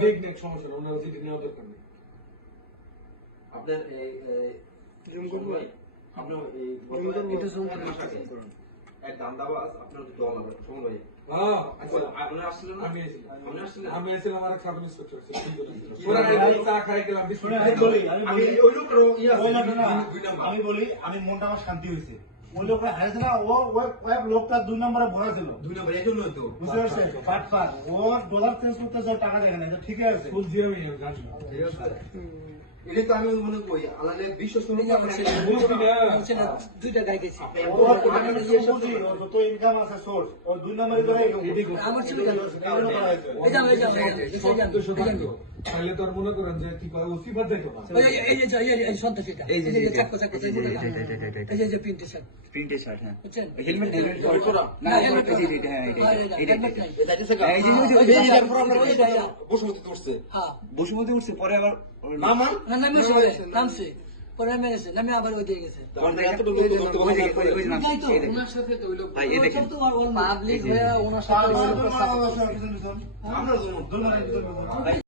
দেখ নেক সমস্যা না, ওনারা চিঠি নেওয়া দরকার নেই। আপনার আপনার এক দান্দাবাজ আপনার দল হবে সময় ভাই। হ্যাঁ, আপনারা আসছিলেন না? আমি এসেছিলাম আর এক সাব ইন্সপেক্টর ছিল। ওরা এই চা খাই গেলাম বিস্কুট খাই গেলাম। আমি ওই লোকটারও ইয়ে আছে, ওই লোকটা না, দুই নাম্বার। আমি বলি আমি মনটা আমার শান্তি হয়েছে। ওই লোকটা হারিয়েছে না, ওই লোকটা 2 নম্বরে ভরা ছিল, দুই নাম্বার এই জন্যই তো বুঝতে পারছেন? পাট ও ডলার চেঞ্জ করতে যাও, টাকা দেখে না, এটা ঠিকই আছে। ফুল দিয়ে আমি জানি না। ঠিক আছে। এটা তো আমি মনে করি আলাদা বিশ্ব শুরু বলছি না, দুইটা গাই গেছি ওর আমি তো বুঝি, ওর যত ইনকাম আছে সোর্স, ও 2 নম্বরে ধরে এই লোক। আমার ছিল কেন? এই জন্য করা হয়েছে। এই যাও, এই যাও, এই যাও, সন্তোষ থাকতো। তাহলে তো আর মনে করেন যে কি করে ওসিফাত দেখো না। এই সন্তোষীটা এই যে চাকু চাকু এই যে প্রিন্টের শার্ট প্রিন্টের শার্ট, হ্যাঁ। বুঝছেন? হেলমেট নেই, না, হেলমেট এই যে হ্যাঁ, হেলমেট নাই। এই যে বসুমতি উঠছে হ্যাঁ বসুমতি উঠছে, পরে আবার মামান না নামছে নামছে পরে মেরেছে নামে আবার ওই দিয়ে গেছে ভাই এই দেখেন পাবলিক হয়ে ওনার সাথে আমরা জন্য, 2 নম্বরে